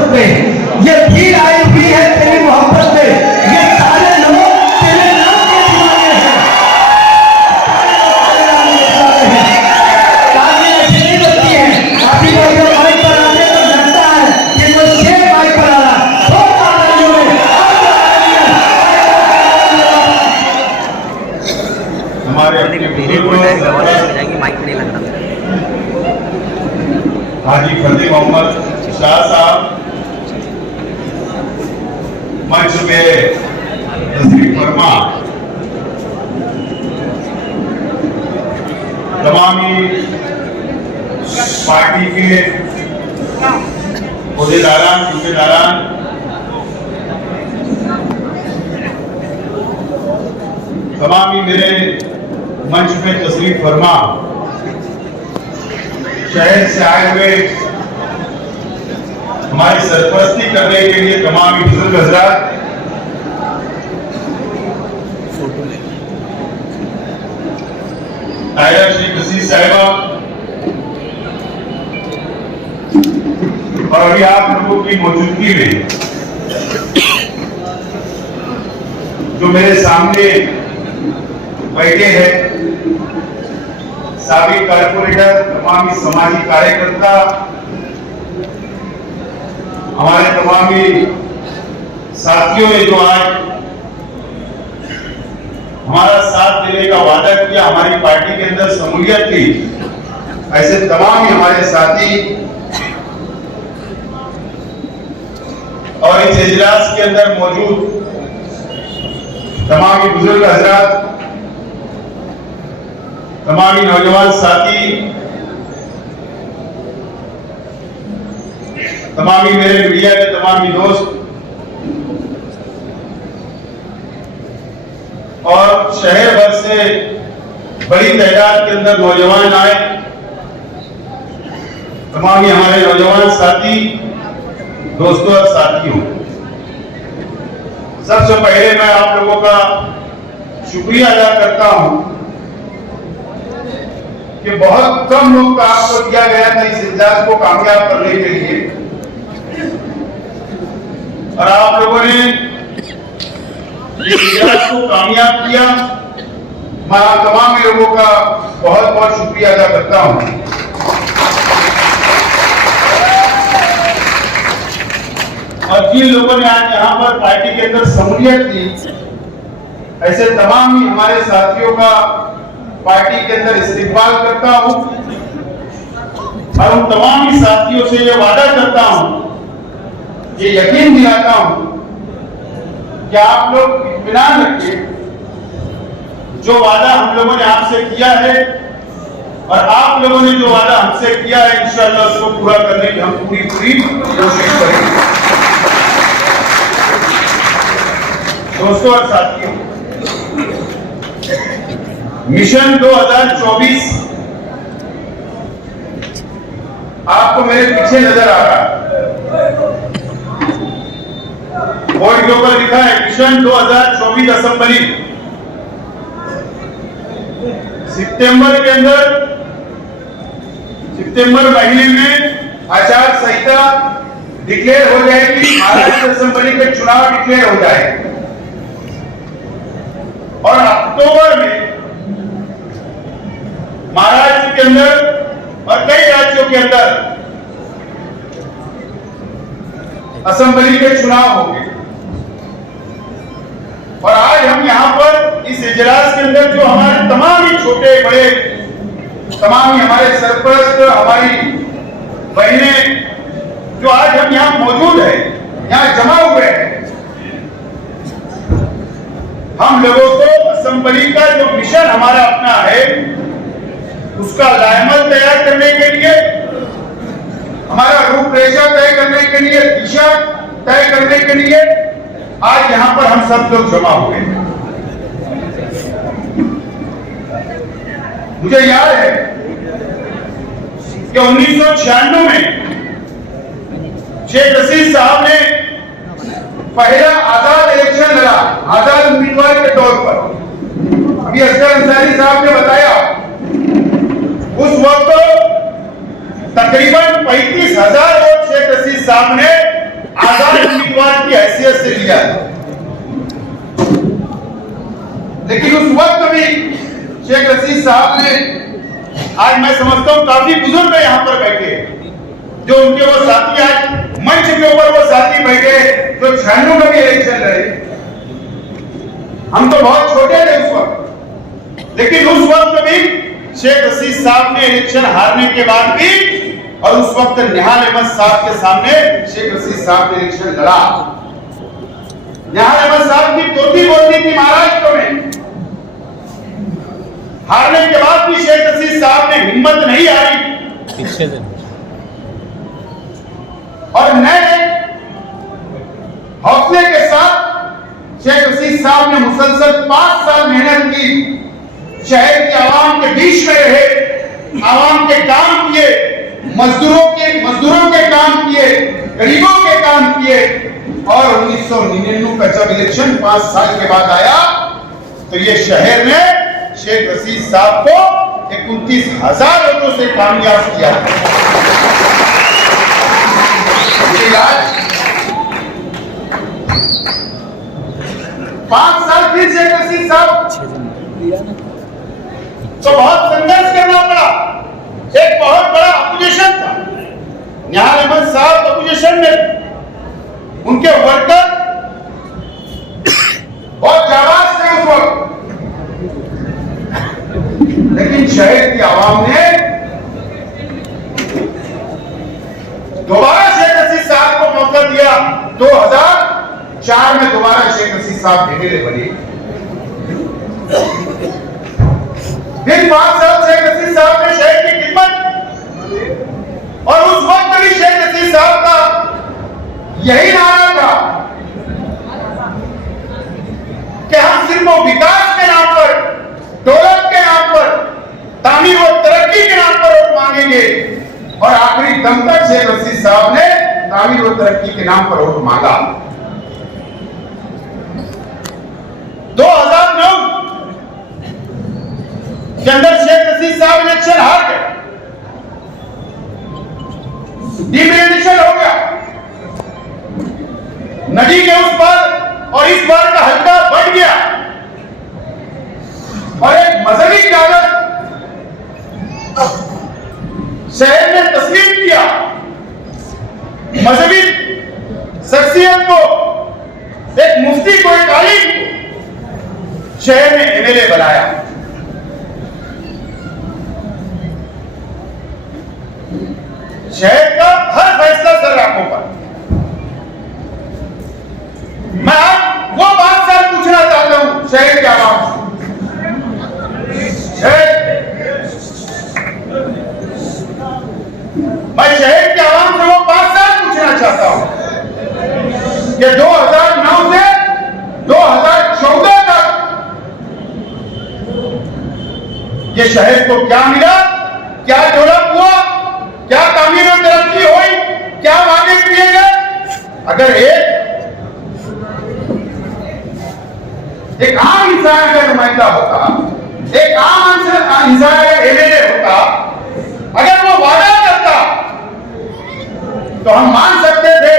मोहब्बत में, ये भीड़ आई हुई है तेरी मोहब्बत में, ये सारे लोग तेरे नाम के दीवाने हैं, ताली ऐसी नहीं बजती है। काफी लोग जब माइक पर आते तो लगता है कि वो शेर माइक पर आ रहा है। बहुत तालियों में हमारे माइक नहीं लग रहा। हाजी फतेह मोहम्मद शाह साहब मंच पे तशरीफ फरमा। तमामी पार्टी के ओहदेदारान सूबेदारान तमामी मेरे मंच पे तशरीफ फरमा शहर से आए हुए हमारी सरपरस्ती करने के लिए तमाम बुजुर्ग हजरात, तायरा शेख हसीन साहिबा और अभी आप लोगों की मौजूदगी में जो मेरे सामने बैठे हैं साबिक कारपोरेटर, तमामी समाजी कार्यकर्ता, हमारे तमामी साथियों ने जो आज हमारा साथ देने का वादा किया, हमारी पार्टी के अंदर शमूलियत की, ऐसे तमाम ही हमारे साथी और इस इजलास के अंदर मौजूद तमाम ही बुजुर्ग हजरात, तमामी नौजवान साथी, तमामी मेरे मीडिया के तमामी दोस्त और शहर भर से बड़ी तादाद के अंदर नौजवान आए, तमामी हमारे नौजवान साथी, दोस्तों और साथियों, सबसे पहले मैं आप लोगों का शुक्रिया अदा करता हूं कि बहुत कम लोग का आपको दिया गया था इस इजलास को कामयाब करने के लिए, और आप लोगों ने इस इजलास को कामयाब किया। मैं आप तमाम लोगों का बहुत बहुत शुक्रिया अदा करता हूं। और जिन लोगों ने आज यहाँ पर पार्टी के अंदर शमूलियत की, ऐसे तमाम ही हमारे साथियों का पार्टी के अंदर इस्तेमाल करता हूं और उन तमाम ही साथियों से ये वादा करता हूं, ये यकीन दिलाता हूं कि आप लोग इत्मीनान रखिए, जो वादा हम लोगों ने आपसे किया है और आप लोगों ने जो वादा हमसे किया है, इंशाअल्लाह उसको पूरा करने की हम पूरी कोशिश करेंगे। दोस्तों और साथियों, मिशन 2024 आपको मेरे पीछे नजर आ रहा है, बोर्ड के ऊपर लिखा है मिशन 2024 असेंबली। सितंबर के अंदर, सितंबर महीने में आचार संहिता डिक्लेयर हो जाएगी, महाराष्ट्र असेंबली के चुनाव डिक्लेयर हो जाएंगे और अक्टूबर में महाराष्ट्र के अंदर और कई राज्यों के अंदर असेंबली के चुनाव होंगे। और आज हम यहां पर इस इजलास के अंदर जो हमारे तमाम ही छोटे बड़े, तमाम ही हमारे सरपरस्त, हमारी बहनें जो आज हम यहां मौजूद है, यहां जमा हुए हैं, हम लोगों को असेंबली का जो मिशन हमारा अपना है उसका लायमल तैयार करने के लिए, हमारा रूपरेखा तय करने के लिए, दिशा तय करने के लिए आज यहां पर हम सब लोग जमा हुए हैं। मुझे याद है कि 1996 में शेख हसीन साहब ने पहला आजाद इलेक्शन लड़ा, आजाद उम्मीदवार के तौर पर। अभी असगर अंसारी साहब ने बताया उस वक्त तकरीबन 35,000 वोट शेख हसीन साहब ने किया था, लेकिन उस वक्त भी शेख रशीद साहब ने, आज मैं समझता हूं काफी बुजुर्ग यहाँ पर बैठे, जो उनके वो साथी आज मंच के ऊपर वो साथी बैठे जो 96 में भी इलेक्शन लड़े। हम तो बहुत छोटे थे उस वक्त, लेकिन उस वक्त भी शेख रशीद साहब ने इलेक्शन हारने के बाद भी, और उस वक्त निहाल अहमद साहब के सामने शेख रशीद साहब ने इलेक्शन लड़ा। निहाल अहमद साहब की तोती बोलती थी महाराष्ट्र में, हारने के बाद भी शेख रशीद साहब ने हिम्मत नहीं हारी और नए हौसले के साथ शेख रशीद साहब ने मुसलसल 5 साल मेहनत की, शहर की आवाम के बीच में रहे, आवाम के काम किए, मजदूरों के काम किए, गरीबों के काम किए, और 1999 का जब इलेक्शन 5 साल के बाद आया तो ये शहर में शेख रशीद साहब को 29,000 वोटों से कामयाब किया। आज 5 साल फिर शेख रशीद साहब तो बहुत संघर्ष करना पड़ा। एक बहुत बड़ा अपोजिशन था, निहाल अहमद साहब अपोजिशन में, उनके वर्कर बहुत जाबाज थे उस वक्त, लेकिन शहर की आवाम ने दोबारा शेख रशीद साहब को मौका दिया। 2004 में दोबारा शेख रशीद साहब एमएलए बने। फिर 5 साल शेख रशीद साहब ने शहर की खिदमत, और उस वक्त भी शेख रशीद साहब का यही नारा था कि हम सिर्फ वो विकास के नाम पर, दौलत के नाम पर, तामीर और तरक्की के नाम पर वोट मांगेंगे, और आखिरी दम तक शेख रशीद साहब ने तामीर और तरक्की के नाम पर वोट मांगा। 2009 के अंदर शेख रशीद साहब इलेक्शन हार गए, डिमोलिशन हो गया, नदी के उस पार और इस पार का हल्का बढ़ गया, और एक मजहबी कागज शहर ने तस्लीम किया, मजहबी शख्सियत को, एक मुफ्ती को, एक आलिम को शहर में एमएलए बनाया। शहर का हर फैसला सर आंखों पर। मैं आज वो बात सर पूछना चाहता हूं शहर के आवाम से, मैं शहर के आवाम से वो 5 साल पूछना चाहता हूं कि 2009 से 2014 तक ये शहर को क्या मिला, क्या डेवलप हुआ, क्या तामीर और तरक्की हुई, क्या वादे किए गए। अगर एक आम इंसान का नुमाइंदा होता, एक आम इंसान का एमएलए होता, अगर वो वादा करता तो हम मान सकते थे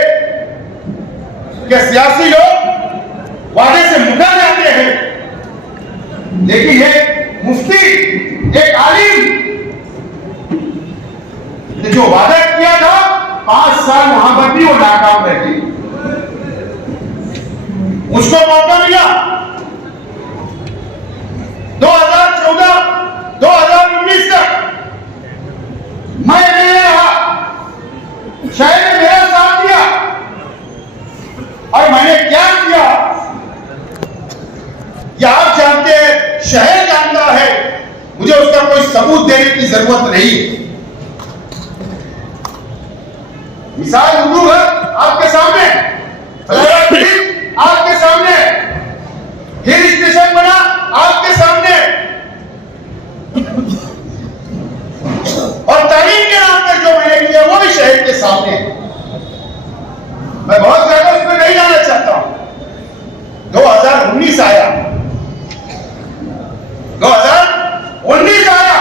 कि सियासी लोग वादे से मुकर जाते हैं, लेकिन एक मुफ्ती, एक आलिम ने जो वादा किया था 5 साल वहां पर भी वो नाकाम रही। मुझको मौका मिला 2014 2019 तक, मैं एमएलए रहा, शहर ने मेरा साथ दिया, और मैंने क्या किया ये आप जानते हैं, शहर जानता है, मुझे उसका कोई सबूत देने की जरूरत नहीं। मिसाल उर्दू है आपके सामने, आपके सामने, हिल स्टेशन बना आपके सामने, और तालीम के नाम पर जो मैंने किया वो भी शहर के सामने। मैं बहुत ज्यादा उसमें नहीं जाना चाहता हूं। 2019 आया, 2019 आया,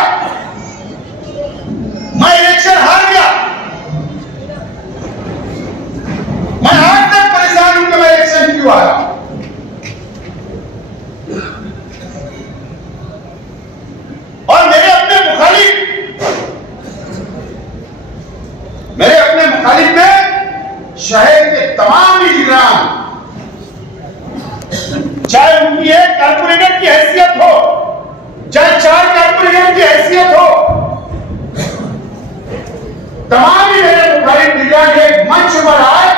मैं इलेक्शन हार गया। मैं आज तक परेशान हूं कि मैं इलेक्शन क्यों आया? और मेरे अपने मुखालिफ में शहर के तमाम निगरान, चाहे उनकी एक कारपोरेटर की हैसियत हो, चाहे 4 कारपोरेटर की हैसियत हो, तमाम ही मेरे मुखालिफ निगरान एक मंच पर आए,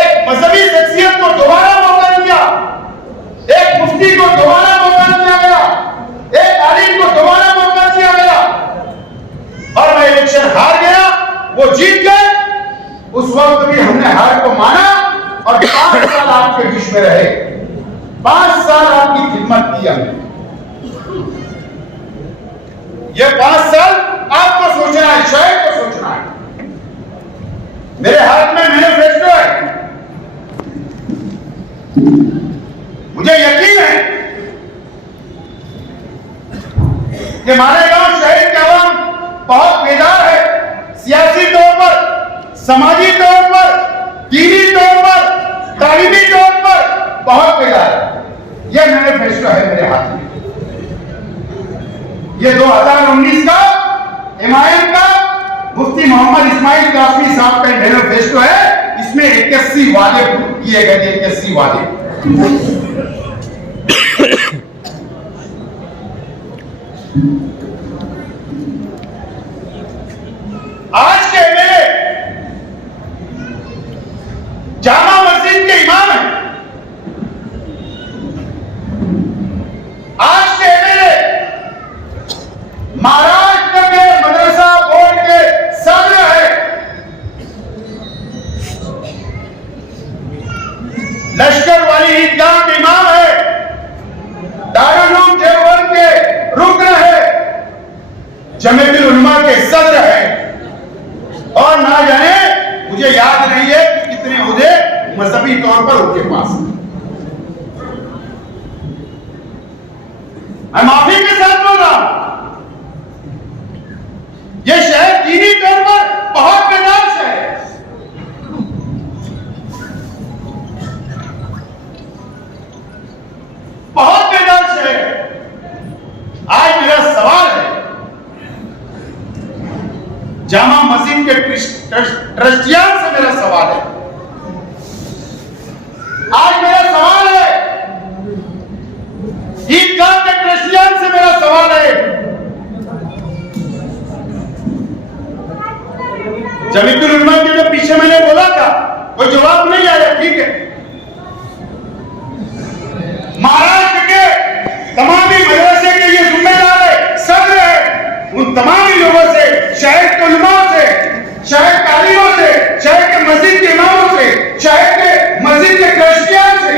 एक मजहबी शख्सियत को दोबारा मौका दिया, एक मुफ्ती को दोबारा मौका दिया गया, एक आलिम को दोबारा मौका दिया गया, और मैं इलेक्शन हार गया, वो जीत गए। उस वक्त भी हमने हार को माना और 5 साल आपके बीच में रहे, 5 साल आपकी खिदमत की हमने। ये 5 साल आपको सोचना है, शहर को सोचना है। मेरे हाथ में मैनिफेस्टो है, मुझे यकीन है कि मालेगांव शहर के आवाम बहुत बेदार है, सियासी तौर पर, समाजी तौर पर, दीनी तौर पर, तालीमी तौर पर बहुत बेदार है। यह मैनिफेस्टो है मेरे हाथ में। ये 2019 का हिमायत का मुफ्ती मोहम्मद इस्माइल कासमी साहब का मैनिफेस्टो है। इसमें 81 वादे किए गए थे, 81 वादे। आज के एमएलए जामा मस्जिद के इमाम हैं, आज के एमएलए महाराष्ट्र के मदरसा बोर्ड के सदर है, लश्कर वाली ईदगाह के इमाम है, दारुल उलूम देवबंद के रुकन है, जमीयतुल उलमा के सदर है, और ना जाने मुझे याद नहीं है कि कितने ओहदे मजहबी तौर पर उनके पास। मैं माफी के साथ बोल रहा हूं, यह शहर दीनी तौर पर बहुत बेदार शहर है। बहुत बेदार शहर है। आज मेरा सवाल है, जामा मस्जिद के ट्रस्टियान से मेरा सवाल है, आज मेरा सवाल है, ईदगाह के ट्रस्टियान से मेरा सवाल है, जमीयतुल उलमा के जो पीछे मैंने बोला था कोई जवाब नहीं आया, ठीक है। महाराष्ट्र के तमाम ही मदरसे के ये जिम्मेदार है, सदर है, उन तमाम ही लोगों से, शहर के उलमा से, शहर के आलिमों से, शहर के मस्जिद के इमामों से, शहर के मस्जिद के ट्रस्टियान से,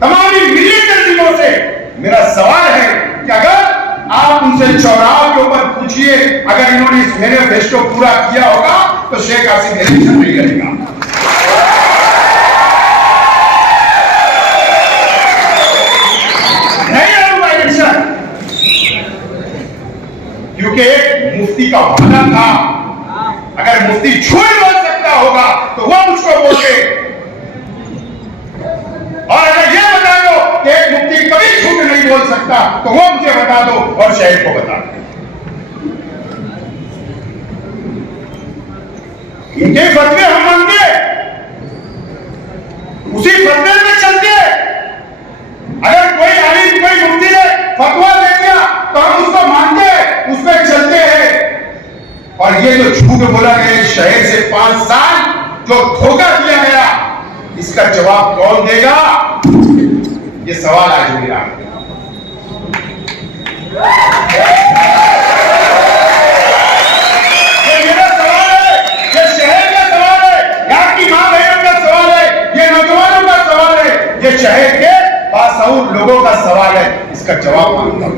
तमाम ही मिली तंजीमों से मेरा सवाल है कि अगर आप उनसे चौराहों के ऊपर पूछिए, अगर इन्होंने इस मैनिफेस्टो पूरा किया होगा तो शेख हासिन इलेक्शन नहीं लड़ेगा। नहीं लड़ूंगा इलेक्शन, क्योंकि एक मुफ्ती का वादा था, अगर मुफ्ती झूठ बोल सकता होगा तो वो मुझको बोले, और अगर ये बता दो कि एक मुफ्ती कभी झूठ नहीं बोल सकता तो वो मुझे बता दो और शहर को बता दो। इनके फतवे हम मानते, उसी फतवे में चलते। अगर कोई आलिम, कोई मुफ्ती ने फतवा दे दिया तो हम उसको मानते, उस पर चलते हैं। और ये जो झूठ बोला गया शहर से 5 साल जो धोखा दिया गया, इसका जवाब कौन देगा? ये सवाल आज मेरा है। ये मेरा सवाल है, ये शहर का सवाल है, यहाँ की मां बहनों का सवाल है, ये नौजवानों का सवाल है, ये शहर के बासऊर लोगों का सवाल है। इसका जवाब मांगता हूं।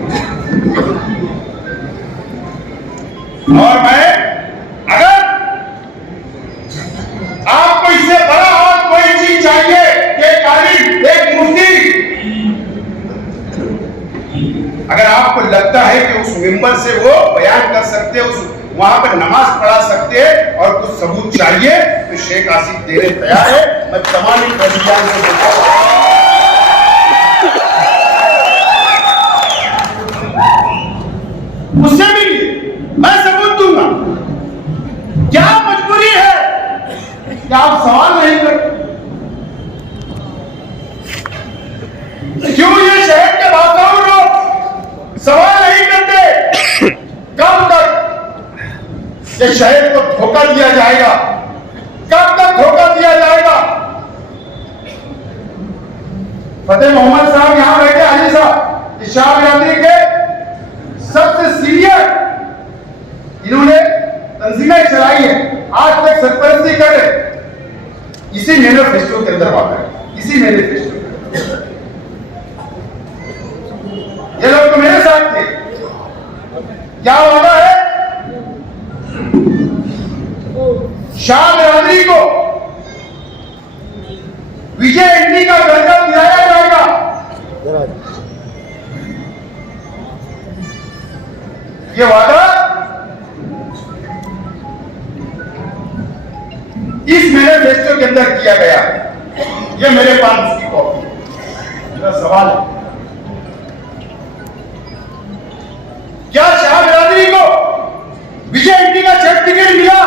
और मैं, अगर आपको इससे बड़ा और कोई चीज चाहिए, एक आलिम, एक मुफ्ती, अगर आपको लगता है कि उस मिंबर से वो बयान कर सकते हैं, उस वहां पर नमाज पढ़ा सकते हैं और कुछ सबूत चाहिए तो शेख आसिफ देने तैयार है। मैं तमाम प्रेसिडेंट से बोलता हूं, मुझसे भी मैं सबूत दूंगा। क्या मजबूरी है कि आप सवाल नहीं करते? क्यों ये शहर के बासिंदों लोग सवाल नहीं करते? कब तक ये शहर को धोखा दिया जाएगा? कब तक धोखा दिया जाएगा? फतेह मोहम्मद साहब यहां बैठे, हाजी साहब, शाह बिरादरी के सबसे सीनियर, इन्होंने तंजीमें चलाई है, आज तक सरपरस्ती कर रहे। इसी मैनिफेस्टो के अंदर बात है, इसी मैनिफेस्टो के अंदर। ये लोग तो मेरे साथ थे। क्या वादा है? शाह बिरादरी को विजय एंटी का दर्जा दिलाया जाएगा। ये वादा इस मैनिफेस्टो के अंदर किया गया। ये मेरे पास उसकी कॉपी है। मेरा सवाल है, क्या शाह बिरादरी को विजय एंटी का सर्टिफिकेट मिला?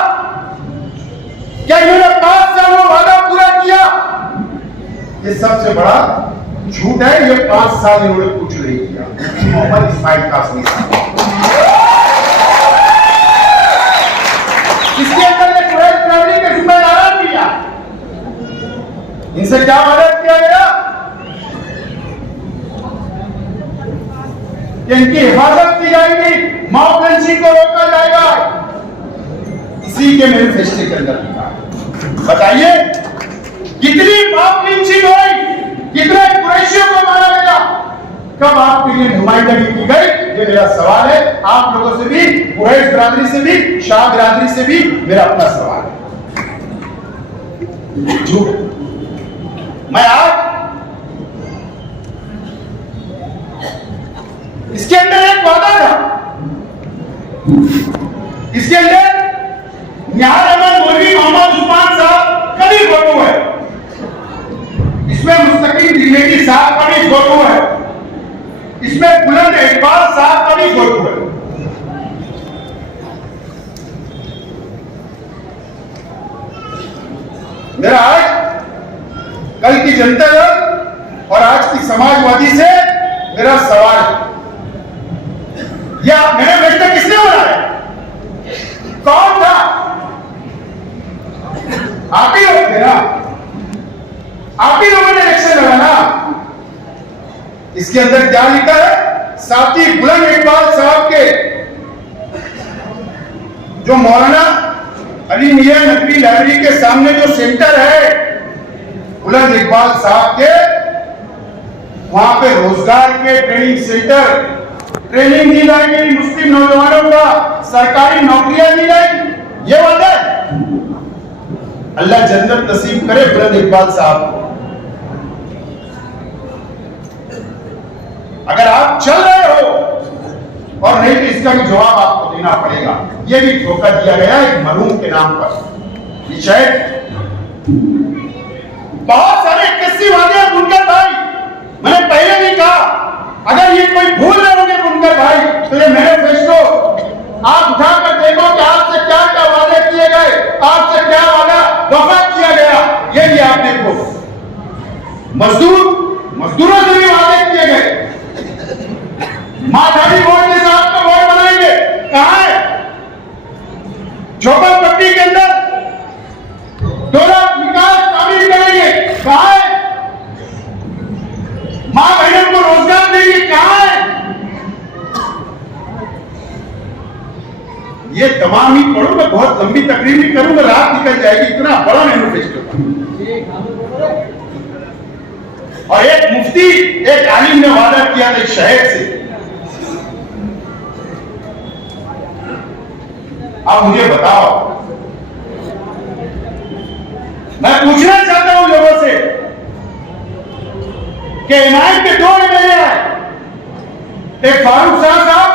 क्या इन्होंने 5 साल में वादा पूरा किया? ये सबसे बड़ा झूठ है। ये 5 साल इन्होंने कुछ नहीं किया। मोहम्मद इस्माइल कासमी साहब, इसके अंदर एक कुरैश बिरादरी के जिम्मेदार दिया, इनसे क्या वादा किया गया? इनकी हिफाजत की जाएगी, मॉब लिंचिंग को रोका जाएगा। इसी के मैनिफेस्टो के अंदर लिखा है। बताइए कितनी मॉब लिंचिंग हुई, कितने कुरैशियों को मारा गया, कब आपके लिए नुमाइंदगी की गई? ये मेरा सवाल है। आप लोगों से भी, कुरैश बिरादरी से भी, शाह बिरादरी से भी मेरा अपना सवाल है। झूठ। मैं आज इसके अंदर एक वादा था, इसके अंदर निहाल अहमद मौलवी मोहम्मद उस्मान साहब का भी फोटो है, इसमें मुस्तकीम दिलमेटी साहब का भी फोटो है, इसमें बुलंद इकबाल साहब का भी फोटो है। मेरा आज कल की जनता दल और आज की समाजवादी से मेरा सवाल है, या मैनिफेस्टो किसने बनाया? कौन था? आप ही लोग थे ना, आप ही लोगों ने इलेक्शन लड़ा ना। इसके अंदर क्या लिखा है? साथी बुलंद इकबाल साहब के, जो मौलाना अली मियां नकवी लाइब्रेरी के सामने जो सेंटर है बुलंद इकबाल साहब के, वहां पे रोजगार के ट्रेनिंग सेंटर, ट्रेनिंग दी जाएगी मुस्लिम नौजवानों का, सरकारी नौकरियां दी जाएगी। ये वादा है। अल्लाह जन्नत नसीब करे बुलंद इकबाल साहब को। अगर आप चल रहे हो और नहीं तो इसका भी जवाब आपको देना पड़ेगा। ये भी धोखा दिया गया एक मरहूम के नाम पर। शायद बहुत सारे 81 वादे बुनकर भाई, मैंने पहले भी कहा, अगर ये कोई भूल रहे होंगे बुनकर भाई, तो ये मैनिफेस्टो आप उठाकर देखो कि आपसे क्या क्या वादे किए गए, आपसे क्या वादा वफा किया गया। ये भी आप देखो, मजदूरों से भी वादे किए गए। माठाड़ी बोर्ड से आपको बोर्ड बनाएंगे, कहां है? झोपड़पट्टी के अंदर डोरा विकास शामिल करेंगे, कहां है? मां बहनों को रोजगार देंगे, कहां है? ये तमाम ही पढ़ो, मैं बहुत लंबी तकरीर भी करूंगा, रात निकल जाएगी, इतना बड़ा मैनिफेस्टो था। और एक मुफ्ती, एक आलिम ने वादा किया था एक शहर से। आप मुझे बताओ, मैं पूछना चाहता हूं लोगों से कि हिमायत के 2 एमएलए आए, एक फारूक शाह साहब,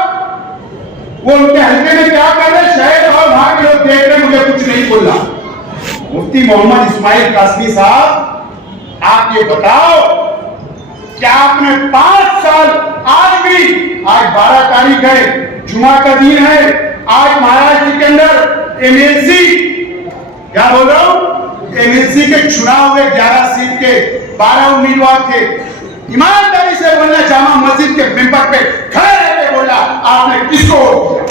वो उनके हल्के में क्या कर रहे, शहर और वहां के लोग देख रहे, मुझे कुछ नहीं नहीं बोलना। मुफ्ती मोहम्मद इस्माइल कासमी साहब, आप ये बताओ क्या आपने 5 साल, आज भी, आज 12 तारीख है, जुमा का दिन है, आज महाराष्ट्र के अंदर एमएलसी, क्या बोल रहा हूं, एमएलसी के चुनाव हुए, 11 सीट के 12 उम्मीदवार थे। ईमानदारी से बोलना, जामा मस्जिद के मेंबर पे खड़े रहकर बोलना, आपने किसको वोट दिया?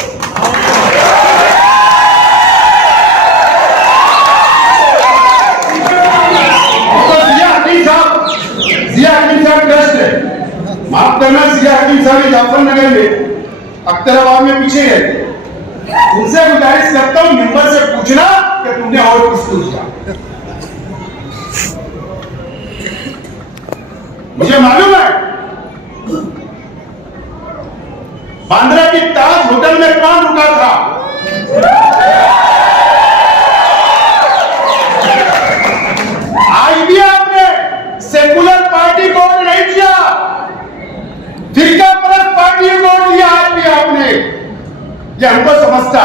तो जिया हकीम साहब ट्रस्ट है, माफ करना, जिया हकीम साहब जाफरनगर में अख्तराबाद में पीछे है। उनसे गुजारिश करता हूं, मेंबर से पूछना कि तुमने और किसको दिया। मुझे मालूम है बांद्रा की ताज होटल में कौन रुका था। आज भी आपने सेकुलर पार्टी को वोट नहीं दिया, फिरका परस्त पार्टी को वोट दिया। आज भी आपने, ये हमको समझता।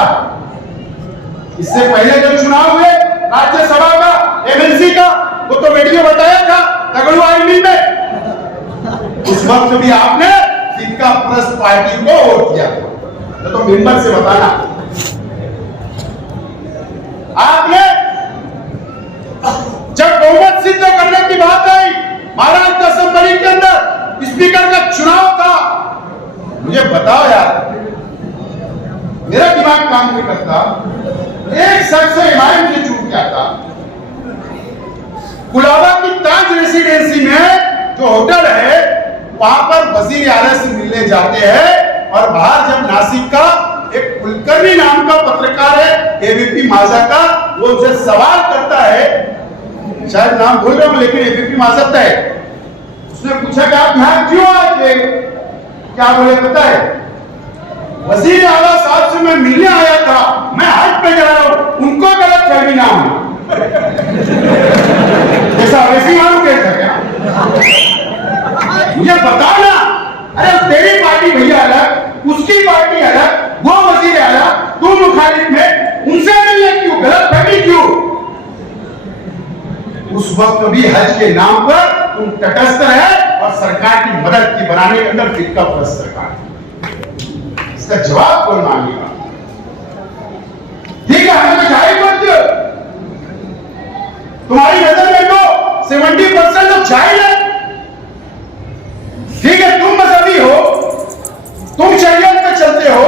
इससे पहले जो चुनाव हुए राज्यसभा का, एमएलसी का, वो तो वीडियो बताया था तगड़ू आईवी में, उस वक्त भी आपने फिरका परस्त पार्टी को वोट दिया। तो मेंबर से बताना, आपने जब बहुमत सिद्ध करने की बात आई, महाराष्ट्र असेंबली के अंदर स्पीकर का चुनाव था, मुझे बताओ यार, मेरा दिमाग काम नहीं करता, एक शख्स इमाम से छूट गया था। कुलाबा की ताज रेसिडेंसी में जो होटल है, वहां पर वजीर आला से मिलने जाते हैं, और बाहर जब नासिक का एक कुलकर्णी नाम का पत्रकार है एबीपी माझा का, वो उनसे सवाल करता है, शायद नाम भूल रहा हूं लेकिन एबीपी माझा है, उसने पूछा कि आप यहां क्यों आए थे? क्या बोले पता है? वजीर आला साहब से मैं मिलने आया था, मैं हज पे जा रहा हूं, उनको गलत फहमी ना हो। ऐसा वैसी मालूम कैसा क्या? मुझे बताना, अरे तेरी पार्टी भैया अलग, उसकी पार्टी अलग, वो वजीर आला, तुम मुखालिफ में, उनसे मिलने क्यों, गलत फहमी क्यों? उस वक्त भी हज के नाम पर तुम तटस्थ रहे और सरकार की मदद की बनाने के अंदर फिरका परस्त सरकार। इसका जवाब कौन मांगेगा? ठीक है, हमें तो जाहिर मत दो, तुम्हारी नजर में तो 70% तो जाहिर है। ठीक है, तुम मजहबी हो, तुम शरीयत पे चलते हो,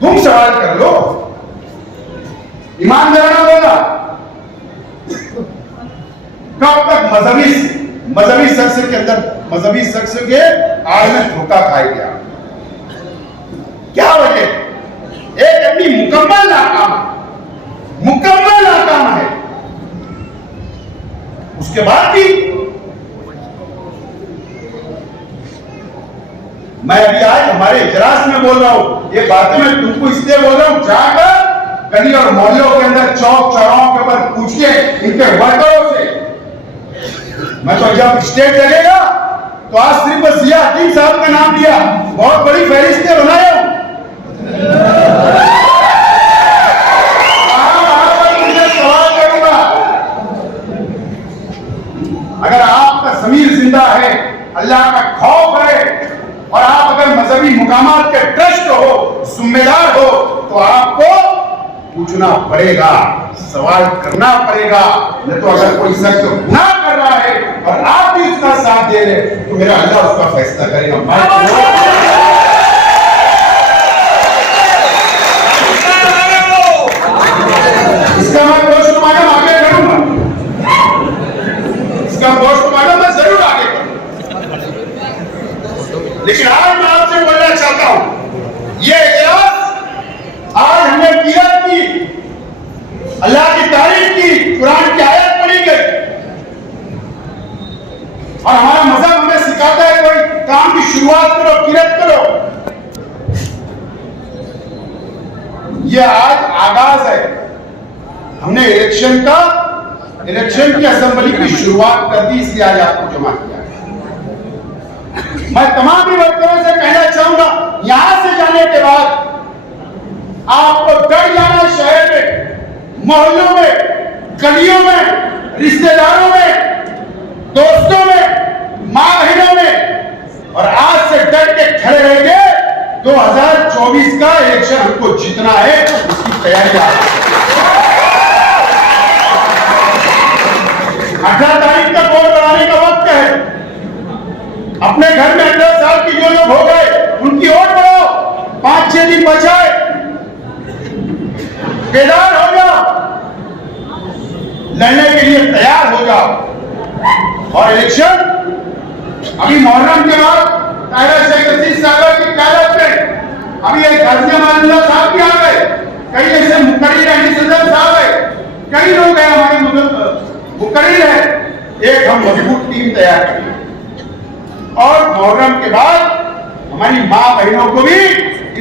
तुम सवाल कर लो, ईमानदाराना बोला। कब तक मजहबी शख्स के अंदर, मजहबी शख्स के आड़ में धोखा खाया गया? क्या वजह? एक आदमी मुकम्मल नाकाम है, उसके बाद भी मैं अभी आज हमारे इजलास में बोल रहा हूं, ये बातें मैं तुमको इसलिए बोल रहा हूं, जाकर गली और मोहल्लों के अंदर, चौक चौराहों के ऊपर पूछिए इनके वर्करों से। मैं तो जब स्टेट लगेगा तो आज सिर्फ जिया हकीम साहब का नाम लिया, बहुत बड़ी फहरिस्तें बनाए हूं। सवाल करूंगा, अगर आपका ज़मीर जिंदा है, अल्लाह का खौफ है, और आप अगर मजहबी मुकामात के ट्रस्ट हो, जिम्मेदार हो, तो आपको पूछना पड़ेगा, सवाल करना पड़ेगा। नहीं तो अगर कोई शख्स गुनाह कर रहा है और आप भी उसका साथ दे रहे, तो मेरा अल्लाह उसका फैसला करेगा। इसका मैं पोस्टमार्टम आगे करूंगा, इसका पोस्टमार्टम मैं जरूर आगे करूंगा। लेकिन आज मैं आपसे बोलना चाहता हूं, ये इजलास आज हमने किरात की, अल्लाह की तारीफ की, कुरान की आयत पढ़ी गई, और हमारा मजहब हमें सिखाता है कोई काम की शुरुआत करो, किरात करो। ये आज आगाज है, हमने इलेक्शन की असेंबली की शुरुआत कर दी, इसलिए आज आपको जमा किया। मैं तमाम वर्करों से कहना चाहूंगा, यहां से जाने के बाद आपको डर जाना शहर में मोहल्लों में, गलियों में, रिश्तेदारों में, दोस्तों में, मां बहनों में, और आज से डट के खड़े रहेंगे। 2024 का इलेक्शन हमको जीतना है, उसकी तैयारी आज 18 तारीख तक वोट बनाने का वक्त है। अपने घर में 18 साल की जो लोग हो गए उनकी वोट बढ़ाओ, 5-6 दिन बचाए, बेदार हो जाओ, लड़ने के लिए तैयार हो जाओ। और इलेक्शन अभी मुहर्रम के बाद ताहिरा शेख रशीद साहब की क़यादत में अभी एक गाजिया मानूल्लाह साहब भी आ गए, कई ऐसे मुकर्रिर अहमद सदर साहब है, कई लोग हैं हमारे मुकर्रिर है। एक हम मजबूत टीम तैयार करेंगे और मुहर्रम के बाद हमारी मां बहनों को भी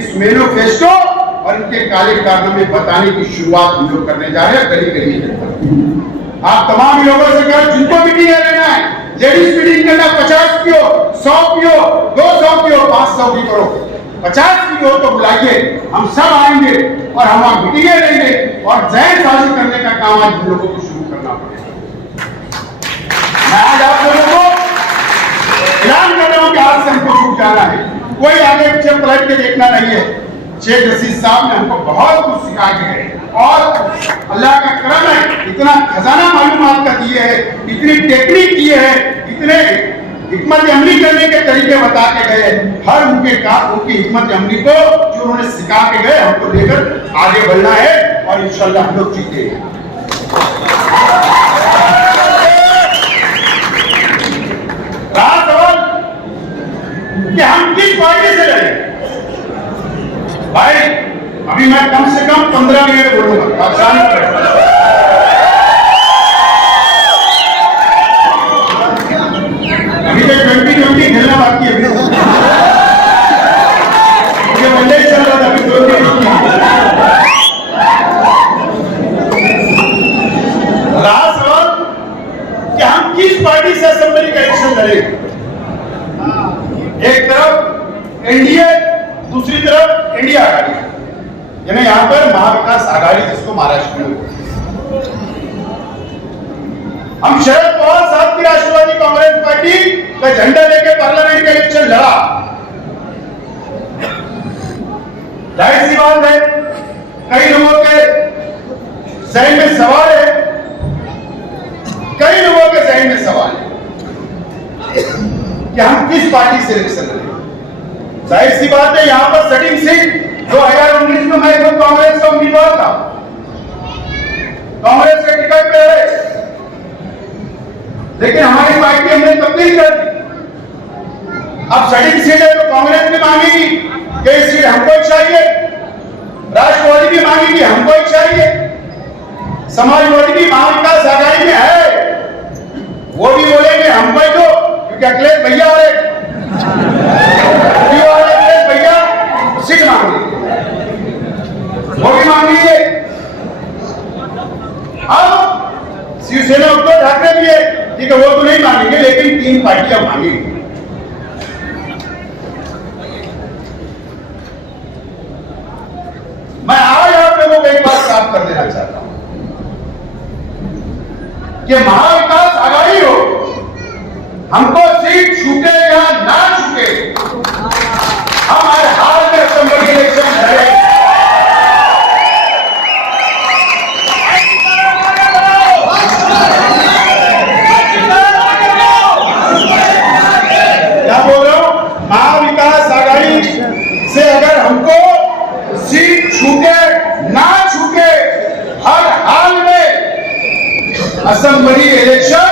इस मैनिफेस्टो और इनके काले कारनामे बताने की शुरुआत हम लोग करने जा रहे हैं गली गली में। आप तमाम लोगों से कहो जिनको मीटिंग लेना है, लेडीज मीटिंग करना, 50 की हो, 100 की हो, 200 की हो, 500 की करो, 50 की हो तो बुलाइए, हम सब आएंगे और हम वहां मीटिंगें लेंगे और जहन साजी करने का काम आज हम लोगों को शुरू करना पड़ेगा। मैं आज आप लोगों को ऐलान कर रहा हूं कि आज से हमको छूट जाना है, कोई आगे पीछे पलट के देखना नहीं है। शेख रशीद साहब ने हमको बहुत कुछ सिखा के गए और अल्लाह का करम है, इतना खजाना मालूमात का दिए है, इतनी टेक्निक दिए है, इतने हिकमत अमली करने के तरीके बता के गए। हर उनके काम, उनकी हिकमत अमली को जो उन्होंने सिखा के गए हमको लेकर आगे बढ़ना है और इंशाल्लाह हम लोग जीतेंगे। रहा सवाल कि हम किस पार्टी से लड़े, भाई अभी मैं कम से कम 15 मिनट बोलूंगा, आप शांत रहें। अभी तक 2020 खेलना बाकी है, ये वनडे चल रहा था, अभी 2 दिन रहा सवाल कि हम किस पार्टी से असेंबली का इलेक्शन लड़ेंगे। एक तरफ एनडीए, दूसरी तरफ इंडिया आघाड़ी, यानी यहां पर महाविकास आघाड़ी जिसको महाराष्ट्र में। हम शरद पवार साहब की राष्ट्रवादी कांग्रेस पार्टी का झंडा लेकर पार्लियामेंट का इलेक्शन लड़ा। जाहिर सी बात है, कई लोगों के जहन में सवाल है, कई लोगों के जहन में सवाल है कि हम किस पार्टी से इलेक्शन लड़ेंगे। जाहिर सी बात है, यहां पर सेटिंग सीट 2019 में मैं तो कांग्रेस का उम्मीदवार था, कांग्रेस के टिकट पे रहे, लेकिन हमारी पार्टी हमने तब्दील कर दी। अब सेटिंग सीट है तो कांग्रेस भी मांगेगी कि सीट हमको ही चाहिए, राष्ट्रवादी भी मांगेगी हमको ही चाहिए, समाजवादी भी महाविकास आघाड़ी में है, वो भी बोलेंगे हमको ही दो, क्योंकि अखिलेश भैया और भैया सीट मांगे, वो भी मांगेंगे। अब शिवसेना उद्धव ठाकरे भी है, ठीक है, वो तो नहीं मांगेंगे, लेकिन 3 पार्टियां मांगेंगी। मैं आज आप लोगों को एक बात साफ कर देना चाहता हूं कि महाविकास आघाड़ी हो, हमको सीट छूटे या ना छूटे, हम हर हाल में असेंबली इलेक्शन लड़े। क्या बोल रहा हूं, महाविकास आघाड़ी से अगर हमको सीट छूटे ना छूटे, हर हाल में असेंबली इलेक्शन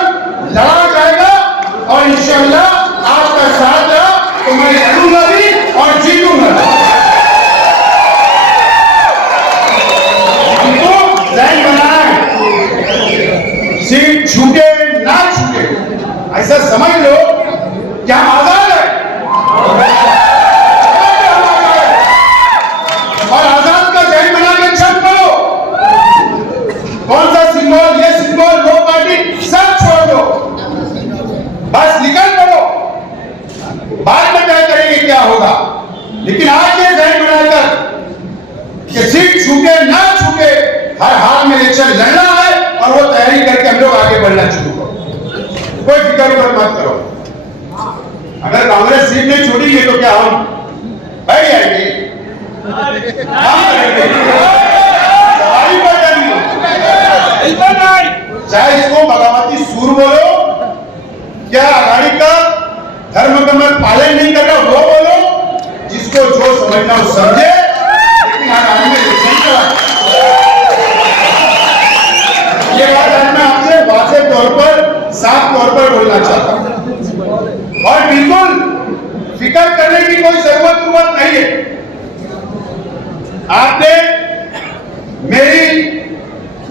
लड़ा जाएगा और इंशाअल्लाह आपका साथ रहा तो मैं लड़ूंगा भी और जीतूंगा। हमको प्लान बनाना है, सीट छूटे ना छूटे, ऐसा समझ लो कि हम आजाद है और आजाद का जहन बना के छत करो। कौन सा सिंबल, ये सिंबल, वो पार्टी, सब छोड़ दो, बस निकल पड़ो, बाद में तय करेंगे क्या होगा। लेकिन आज ये जहन बनाकर कि सीट छूटे ना छूटे, हर हाल में में इलेक्शन लड़ना है और वो तैयारी करके हम लोग आगे बढ़ना शुरू करो, कोई फिक्र मत करो। अगर कांग्रेस सीट नहीं छोड़ेगी तो क्या हम बैठ जाएंगे? चाहे इसको बगावती सूर बोलो, क्या आघाड़ी का धर्म का मैं पालन नहीं कर रहा वो बोलो, जिसको जो समझना हो समझे, लेकिन आगामी में इलेक्शन का ये बात आज मैं आपसे वाज़ेह तौर पर, साफ तौर पर बोलना चाहता हूं और बिल्कुल फिक्र करने की कोई जरूरत नहीं है। आपने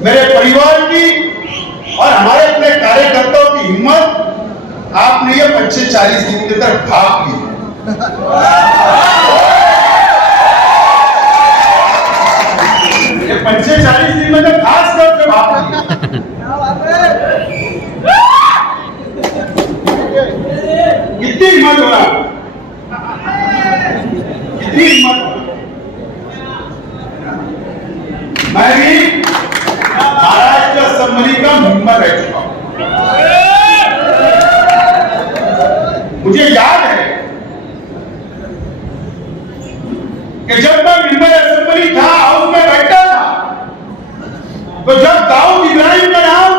मेरे परिवार की और हमारे अपने कार्यकर्ताओं की हिम्मत आपने ये 25-40 दिन के तरफ भाग ली। ये 25-40 दिन में तो खास तौर पे भाग ली। कितनी हिम्मत होना, कितनी हिम्मत होना। मैं भी महाराष्ट्र असेंबली का मेंबर रह चुका हूं। मुझे याद है कि जब मैं मेंबर असेंबली था, हाउस में बैठा था, तो जब दाऊद इब्राहिम का नाम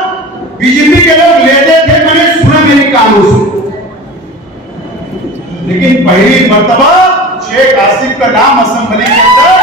बीजेपी के लोग लेते थे, मैंने सुना मेरे कानों से, लेकिन पहली मर्तबा शेख आसिफ का नाम असेंबली के अंदर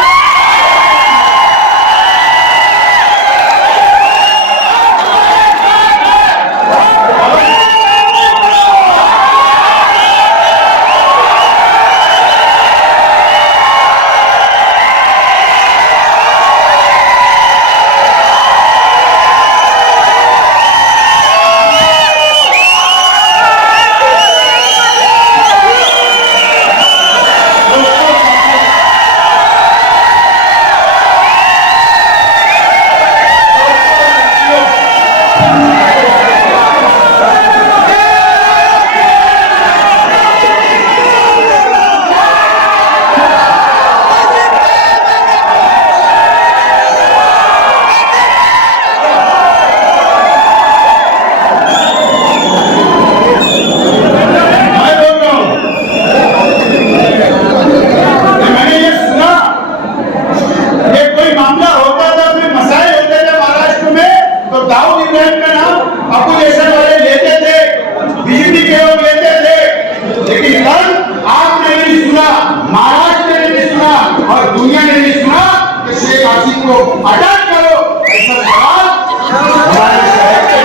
को अटक करो, ऐसा सवाल हमारे शहर के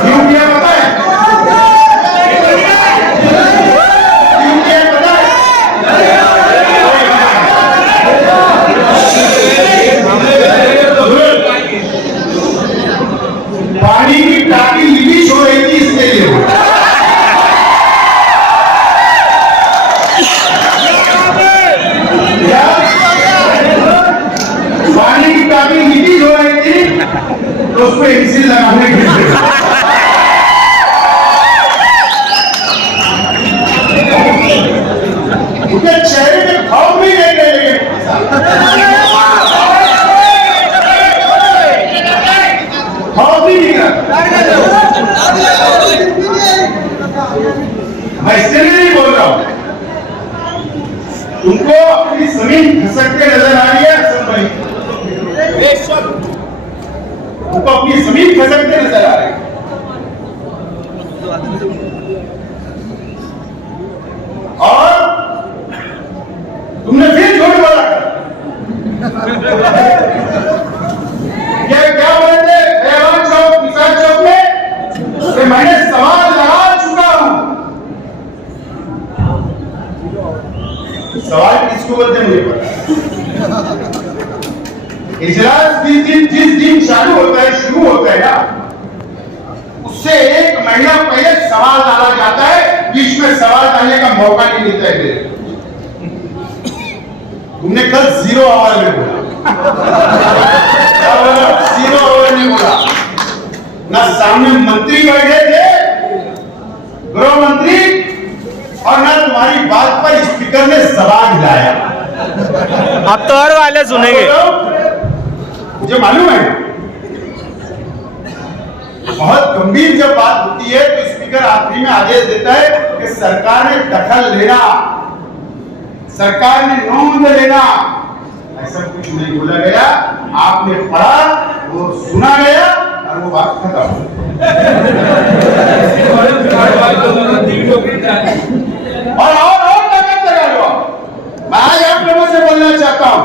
क्यों किया पता है? क्यों किया पता है? पानी की टाकी लीकेज हो रही थी, इसके लिए पानी की टाकी लीकेज हो रही थी, तो उसको एक्सिल लगाने के लिए उनके चेहरे पे भाव भी नहीं गए, भाव भी नहीं मैं इसके लिए नहीं बोल रहा हूं। उनको अपनी जमीन खसकते नजर आ रही है, उनको अपनी जमीन खसकते नजर आ रही है। और तुमने फिर झूठ बोला। क्या बोले थे रहमान चौक, निसार चौक में कि मैंने सवाल लगा चुका हूं। सवाल किसको बोलते हैं मुझे पता। इजलास जिस दिन चालू होता है, शुरू होता है ना, उससे एक महीना पहले सवाल डाला जाता है, बीच में सवाल डालने का मौका नहीं मिलता है। तुमने कल 0 आवर में बोला, 0 आवर में बोला ना, सामने मंत्री बैठे थे, गृह मंत्री, और ना तुम्हारी बात पर स्पीकर ने जबान हिलाया। अब तो और वाले सुनेंगे। मुझे मालूम है बहुत गंभीर जब बात होती है तो स्पीकर आखिरी में आदेश देता है कि सरकार ने दखल लेना, सरकार ने नोंद लेना। ऐसा कुछ नहीं बोला गया, आपने पढ़ा, वो सुना गया और वो बात खत्म। और ताकत लगा लो। मैं आज आप लोगों से बोलना चाहता हूं,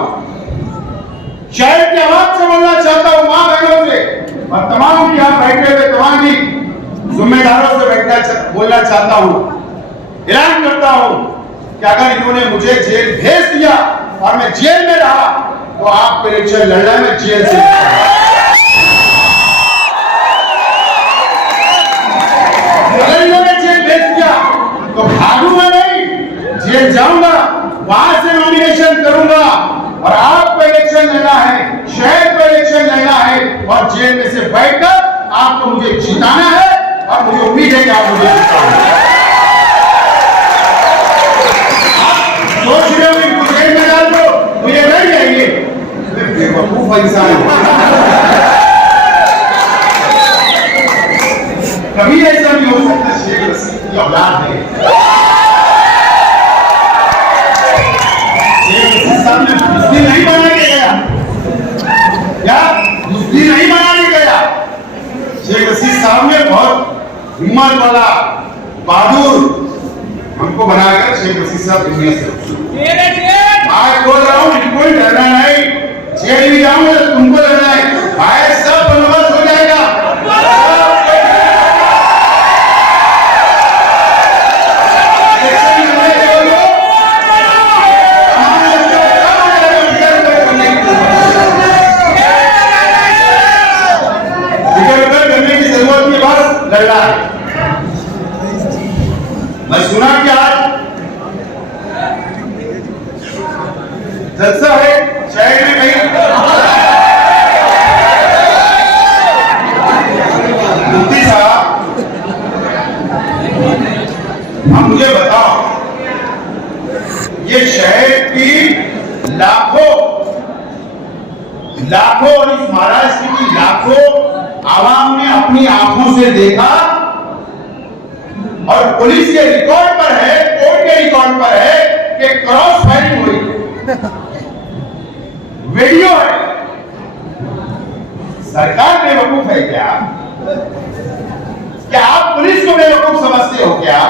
शहर की आवाज से बोलना चाहता हूं, मां बहनों से और तमाम यहाँ बैठे हुए तमाम ही जिम्मेदारों से बोलना चाहता हूं, ऐलान करता हूं कि अगर इन्होंने मुझे जेल भेज दिया और मैं जेल में रहा तो आपको इलेक्शन लड़ना में जेल से। अगर इन्होंने जेल भेज दिया तो भागूंगा नहीं, जेल जाऊंगा, वहां से नॉमिनेशन करूंगा और आपको इलेक्शन लड़ना है, शहर को इलेक्शन लड़ना है और जेल में से बैठकर आपको मुझे जिताना है और मुझे उम्मीद है कि आप मुझे जिताएंगे। आप सोच रहे हो कि जेल में डाल दो मुझे नहीं जाएंगे, मैं बेवकूफ इंसान हूं। कभी ऐसा नहीं हो सकता, शेख रशीद की औलाद है, दुष्टी नहीं बना के गया, क्या दुष्टी नहीं बना के गया। शेख रशीद साहब ने बहुत हिम्मत वाला बहादुर हमको बनाकर शेख रशीद साहब दुनिया से आज बोल रहा हूँ, बिल्कुल डरना नहीं, जेल भी जाऊंगा तो तुमको डरना है, भाई सब बंदोबस्त हो जाएगा। लड़ रहा है। मैं सुना कि आज जलसा है शहर में कहीं, मुफ्ती साहब हम मुझे बताओ, ये शहर की लाखों और इस महाराष्ट्र की लाखों आवाम ने अपनी आंखों से देखा और पुलिस के रिकॉर्ड पर है, कोर्ट के रिकॉर्ड पर है कि क्रॉस फायरिंग हुई, वीडियो है। सरकार बेवकूफ है क्या? क्या आप पुलिस को बेवकूफ समझते हो क्या?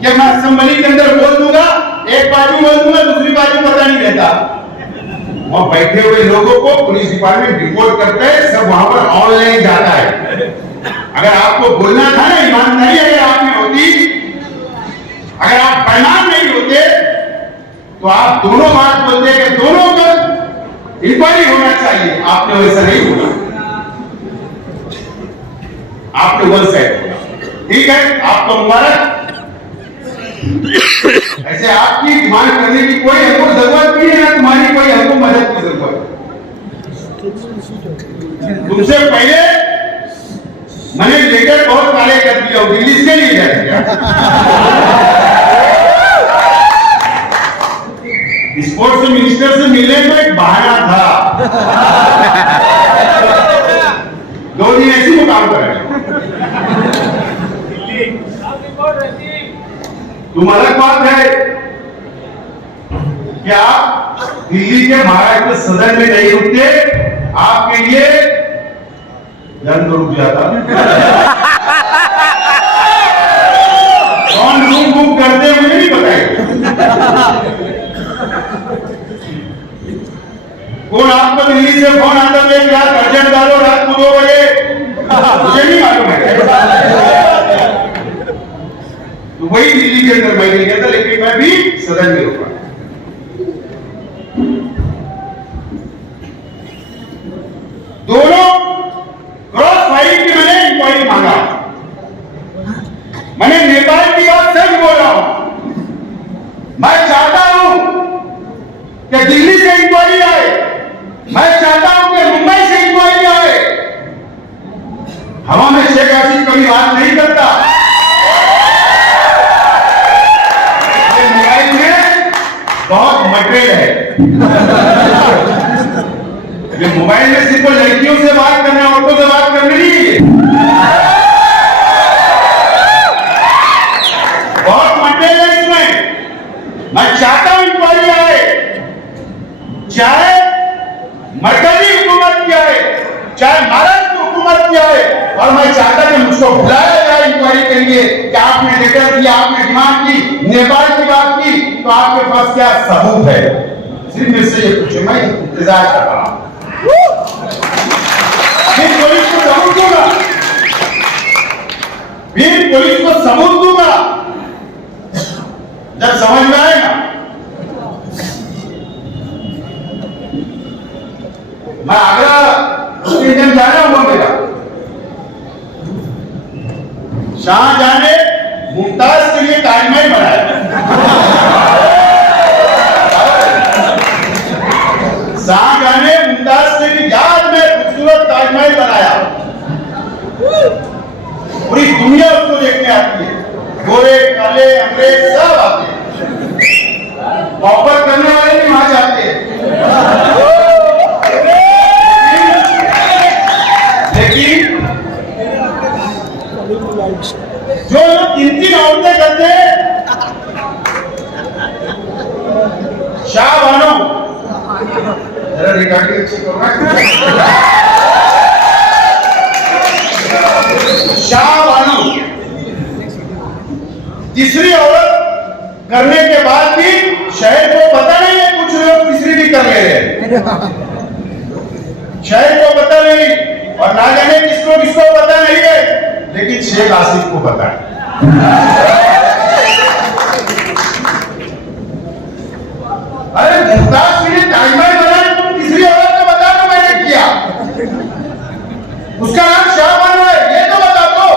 कि मैं असेंबली के अंदर बोल दूंगा, एक बाजू बोल दूंगा, दूसरी बाजू पता नहीं रहता। वहां बैठे हुए लोगों को पुलिस डिपार्टमेंट रिपोर्ट करते हैं, सब वहां पर ऑनलाइन जाता है। अगर आपको बोलना था ना, ईमानदारी अगर आप में होती, अगर आप बेईमान नहीं होते तो आप दोनों बात बोलते कि दोनों पर इंक्वायरी होना चाहिए। आपने वैसा नहीं बोला, आपने वन साइड, ठीक है, आपको मुबारक। ऐसे आपकी डिमांड करने की कोई हमको जरूरत नहीं है, तुम्हारी कोई हमको मदद की जरूरत। तुमसे पहले मैंने लेटर बहुत काले कर दिया, दिल्ली से नहीं गया। स्पोर्ट्स मिनिस्टर से मिलने में एक बहाना था, 2 दिन ऐसी वो काम करेगा। तुम अलग बात है कि आप दिल्ली के महाराष्ट्र सदन में नहीं रुकते, आपके लिए जन तो रुक जाता। कौन रूम बुक करते हैं मुझे नहीं बताइए। कौन आपको दिल्ली से फोन आता है कि यार अर्जेंट डालो रात को 2 बजे, मुझे नहीं मालूम है। तो वही दिल्ली के अंदर मैं नहीं गया था, लेकिन मैं भी सदन में रुका। दोनों क्रॉस फायरिंग की मैंने इंक्वायरी मांगा। मैंने नेपाल की बात सच बोल रहा हूं। मैं चाहता हूं कि दिल्ली से इंक्वायरी आए, मैं चाहता हूं कि मुंबई से इंक्वायरी आए। हवा में शेख हसीना कभी बात नहीं करता, मोबाइल में बहुत मटेरियल है। ये मोबाइल में सिर्फ लड़कियों से बात करना, औरतों से बात करनी नहीं है। बहुत मटेरियल है इसमें। मैं चाहता हूं इंक्वायरी आए, चाहे मरकजी हुकूमत की आए, चाहे महाराष्ट्र की हुकूमत की आए, और मैं चाहता कि मुझको बुलाया जाए इंक्वायरी के लिए कि आपने लेटर दिया, आपने डिमांड की, नेपाल की बात की, तो आपके पास क्या सबूत है? सिर्फ मेरे से ये पूछे, मैं इंतजार कर रहा हूं। फिर पुलिस को सबूत दूंगा, फिर पुलिस को सबूत दूंगा जब समझ में आएगा। मैं आगरा दिन जाना हुआ मेरा, शाहजहां ने मुमताज के लिए ताजमहल बनाया। शाहजहां ने मुमताज के लिए याद में खूबसूरत ताजमहल बनाया। पूरी दुनिया उसको देखने आती है, गोरे काले अंग्रेज सब आते हैं, मोहब्बत करने वाले भी वहां जाते हैं। लेकिन जो लोग 3-3 औरतें करते हैं, शाह बानो, जरा रिकॉर्डिंग अच्छी करो। शाह बानो तीसरी औरत करने के बाद भी शहर को पता नहीं है, कुछ लोग तीसरी भी कर ले रहे हैं, शहर को पता नहीं, और ना जाने किसको किसको पता नहीं है, लेकिन शेख आसिफ को पता है। अरे मुमताज के लिए ताजमहल बनाया, तुम तीसरी औरत को बता दो मैंने किया, उसका नाम शाह बानो है, ये तो बता दो।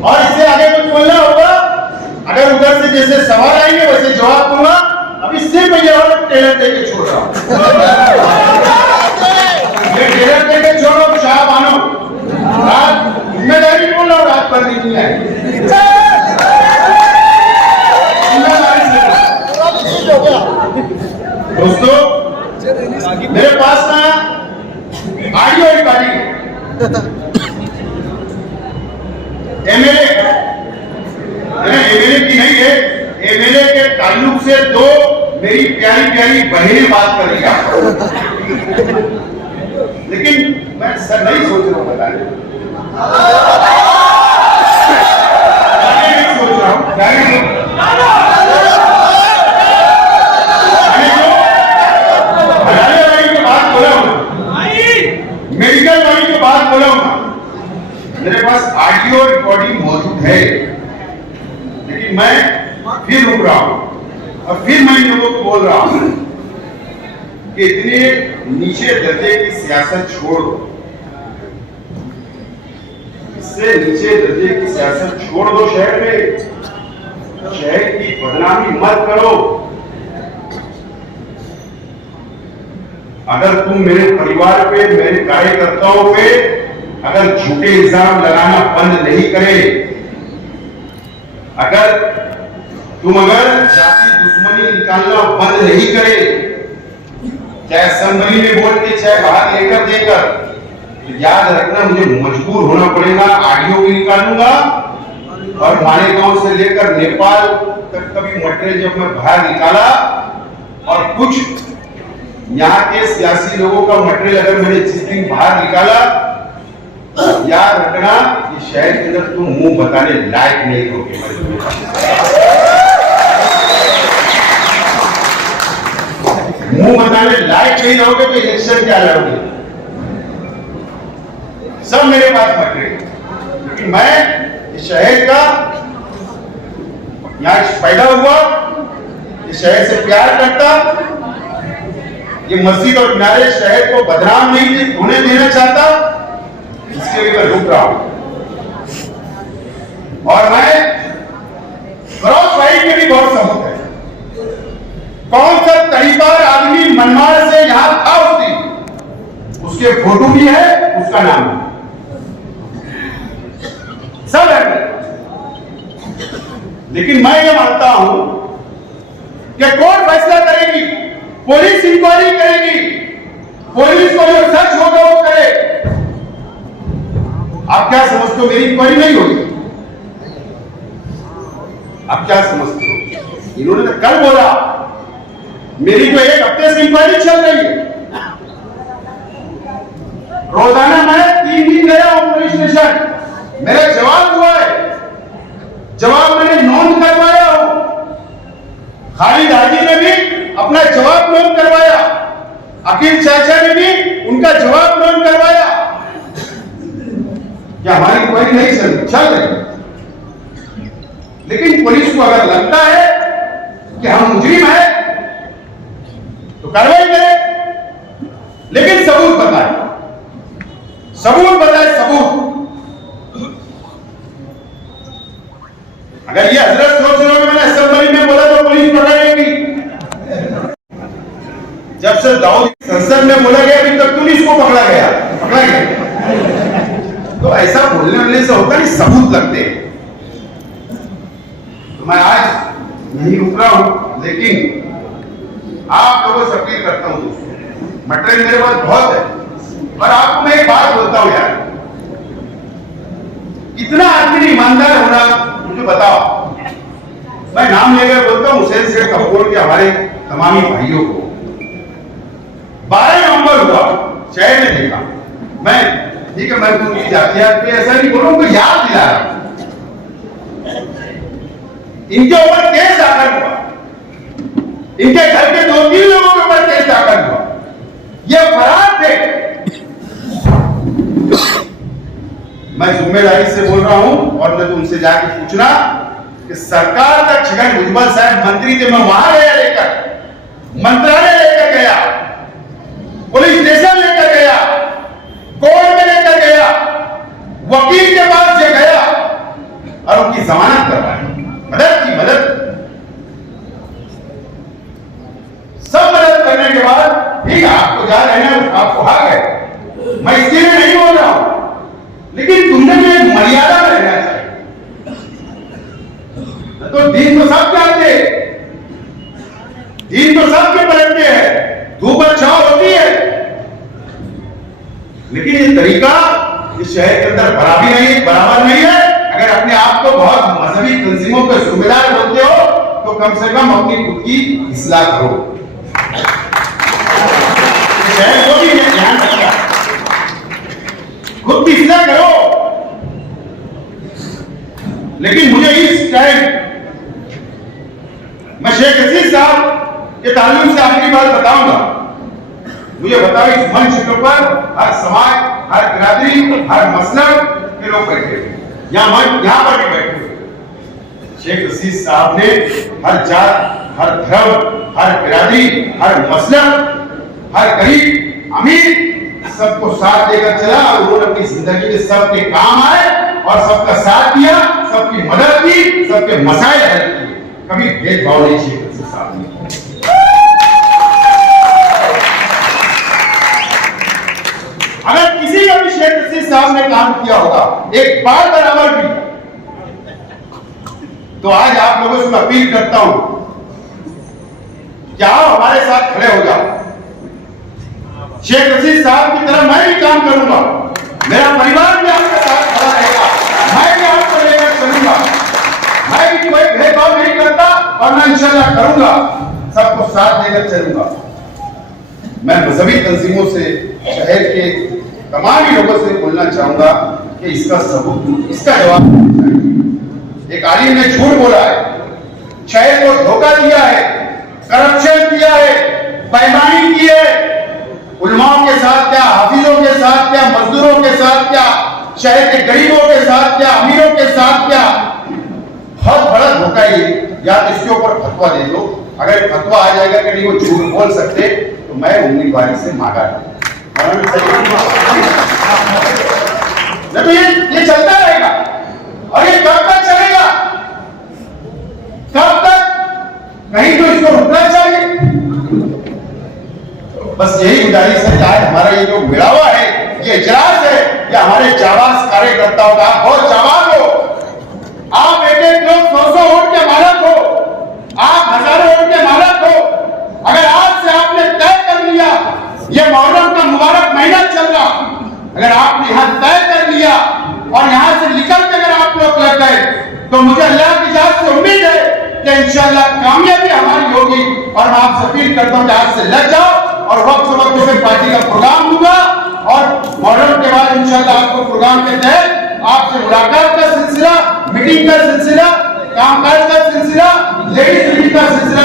और इससे आगे कुछ बोलना होगा, अगर उधर से जैसे सवाल आएंगे वैसे जवाब दूंगा। अभी सिर्फ मैं ये और टेलर देके छोड़ रहा हूं, ये टेलर देके छोड़ो। शाह बानो, रात जिम्मेदारी बोल रहा हूं, रात भर नहीं है, दोस्तों। मेरे पास ना ऑडियो रिकॉर्डिंग एमएलए की नहीं है, एमएलए के ताल्लुक से दो मेरी प्यारी प्यारी बहनें बात कर रही है, लेकिन मैं सर नहीं सोच रहा हूं बताने, नहीं सोच रहा हूं। मेडिकल वाली की बात बोला हूं, मेरे पास ऑडियो रिकॉर्डिंग मौजूद है, लेकिन मैं फिर रुक रहा हूं और फिर मैं लोगों को बोल रहा हूं कि इतने नीचे दर्जे की सियासत छोड़ दो, इससे नीचे दर्जे की सियासत छोड़ दो। शहर में शहर की बदनामी मत करो। अगर तुम मेरे परिवार पे, मेरे कार्यकर्ताओं पे अगर झूठे इल्जाम लगाना बंद नहीं करे, अगर जाति दुश्मनी निकालना बंद नहीं करे, चाहे असेंबली में बोल के चाहे बाहर लेकर देकर, तो याद रखना मुझे मजबूर होना पड़ेगा। ऑडियो भी निकालूंगा और मालेगांव से लेकर नेपाल तक का भी मटेरियल जब मैं बाहर निकाला, और कुछ यहाँ के सियासी लोगों का मटेरियल अगर मैंने जिस दिन बाहर निकाला, याद रखना कि शहर के अंदर तुम मुंह बताने लायक नहीं होगे। मुंह बताने लायक नहीं रहोगे तो इलेक्शन क्या लड़ोगे? सब मेरे पास मटेरियल, क्योंकि मैं इस शहर का यहाँ पैदा हुआ, इस शहर से प्यार करता, ये मस्जिद और किनारे शहर को बदनाम नहीं होने देना चाहता, इसके लिए मैं रुक रहा हूं। और मैं क्रॉस फाइट में भी बहुत सबूत है। कौन सा तरीपार आदमी मनमाड़ से यहां था उस दिन, उसके फोटो भी है, उसका नाम है, सब है। लेकिन मैं ये मानता हूं कि कोर्ट फैसला करेगी, पुलिस इंक्वायरी करेगी, पुलिस को जो सच होगा वो करे। आप क्या समझते हो मेरी इंक्वायरी नहीं होगी? आप क्या समझते हो? इन्होंने तो कल बोला, मेरी तो 1 हफ्ते से इंक्वायरी चल रही है। रोजाना मैं 3 दिन गया हूं पुलिस स्टेशन, मेरा जवाब हुआ है, जवाब मैंने नोट करवाया हूं। खालिद हाजी ने भी अपना जवाब नोट करवाया, अकील चाचा ने भी उनका जवाब नोट करवाया। क्या हमारी इंक्वायरी नहीं चल रही? लेकिन पुलिस को अगर लगता है कि हम मुजरिम हैं तो कार्रवाई करें, लेकिन सबूत बताएं, सबूत बताएं, सबूत। अगर ये हजरत सोच रहे हो मैंने असेंबली में बोला तो पुलिस पकड़ेगी, जब से दाऊद संसद में बोला गया अभी तक पुलिस को पकड़ा गया। तो ऐसा बोलने से होता नहीं, सबूत लगते। तो मैं आज नहीं उतरा हूं, लेकिन आप लोगों से अपील करता हूं दोस्तों, मटेरियल मेरे पास बहुत है, पर आपको मैं एक बात बोलता हूं यार, इतना आदमी ईमानदार होना मुझे बताओ। मैं नाम लेकर बोलता हूं हुसैन शेख कपूर के हमारे तमामी भाइयों को 12 नवंबर हुआ, शहर में देखा मैं, ठीक है मैं उनकी जातियात पे ऐसा नहीं बोलूं, उनको याद दिला रहा। इनके ऊपर केस दाखिल हुआ, इनके घर के 2-3 लोगों के ऊपर केस दाखिल हुआ, ये फरार थे। मैं जिम्मेदारी से बोल रहा हूं और मैं तुमसे जाके पूछना कि सरकार का छगन भुजबल साहब मंत्री थे, मैं वहां गया लेकर, मंत्रालय लेकर गया, पुलिस स्टेशन लेकर गया, कोर्ट में लेकर गया, वकील के पास से गया और उनकी जमानत करवाई, मदद की मदद, सब मदद करने के बाद ठीक है आपको जा रहे हैं, आपको आ गए, मैं इसके लिए नहीं बोल रहा हूं, लेकिन तुमने भी एक मर्यादा में रहना चाहिए। तो दिन तो सब जानते, दिन तो सबके पलटते हैं, धूप छांव होती है, लेकिन ये तरीका इस शहर के अंदर बराबर नहीं है। अगर अपने आप को बहुत मजहबी तंजीमों के जिम्मेदार बोलते हो तो कम से कम अपनी खुद की इस्लाह करो। शहर को भी ध्यान रखना, खुद की इस्लाह करो। लेकिन मुझे इस टाइम मैं शेख हसीन साहब के ताल्लुक से आखिरी बात बताऊंगा। मुझे बताओ इस मंच के ऊपर हर समाज, हर बिरादरी, हर मसलब के लोग बैठे हैं, यहां पर भी बैठे हुए। शेख हसीन साहब ने हर जात, हर धर्म, हर बिरादरी, हर मसलब, हर गरीब अमीर सबको साथ लेकर चला और उन्होंने अपनी जिंदगी में सबके काम आए और सबका साथ दिया, सबकी मदद की, सबके मसाइल हल किए, कभी भेदभाव नहीं शेख हसीन साहब ने। अगर किसी का भी शेख हसीन साहब ने काम किया होगा एक बार बराबर भी, तो आज आप लोगों से अपील करता हूं कि आओ हमारे साथ खड़े हो जाओ। शेख हसीन साहब की तरह मैं भी काम करूंगा, मेरा परिवार भी आपके साथ खड़ा रहेगा, मैं भी आपको लेकर चलूंगा, मैं भी कोई भेदभाव नहीं करता और मैं इंशाल्लाह करूंगा, सबको साथ लेकर चलूंगा। मैं मजहबी तंजीमों से, शहर के तमाम लोगों से बोलना चाहूंगा कि इसका सबूत, इसका जवाब देना चाहिए। एक आलिम ने झूठ बोला है, शहर को धोखा दिया है, करप्शन किया है, बेईमानी की है, उलमाओं के साथ क्या, हाफिजों के साथ क्या, मजदूरों के साथ क्या, शहर के गरीबों के साथ क्या, अमीरों के साथ क्या, बहुत बड़ा धोखा ये। या तो इसके ऊपर फतवा दे दो, अगर फतवा आ जाएगा कि नहीं वो झूठ बोल सकते तो मैं उम्मीदवारी से मांगा नहीं तो ये चलता रहेगा और ये कब तक चलेगा, कब तक? कहीं तो इसको रुकना चाहिए। बस यही गुजारिश है कि आज हमारा ये जो मिलावा है, ये इजलास है, ये हमारे जाबाज कार्यकर्ताओं का, बहुत जाबाज हो आप, एक एक लोग 100-100 वोट के अगर आपने यहाँ तय कर लिया और यहाँ से निकल के अगर आप लोग लग गए तो मुझे अल्लाह की जात से उम्मीद है कि इंशाल्लाह कामयाबी हमारी होगी। और मैं आपसे अपील करता हूँ कि आज से लग जाओ और वक्त पे पार्टी का प्रोग्राम दूंगा और मुहर्रम के बाद इंशाल्लाह आपको प्रोग्राम के तहत आपसे मुलाकात का सिलसिला, मीटिंग का सिलसिला, कामकाज का सिलसिला, लेडीज मीटिंग का सिलसिला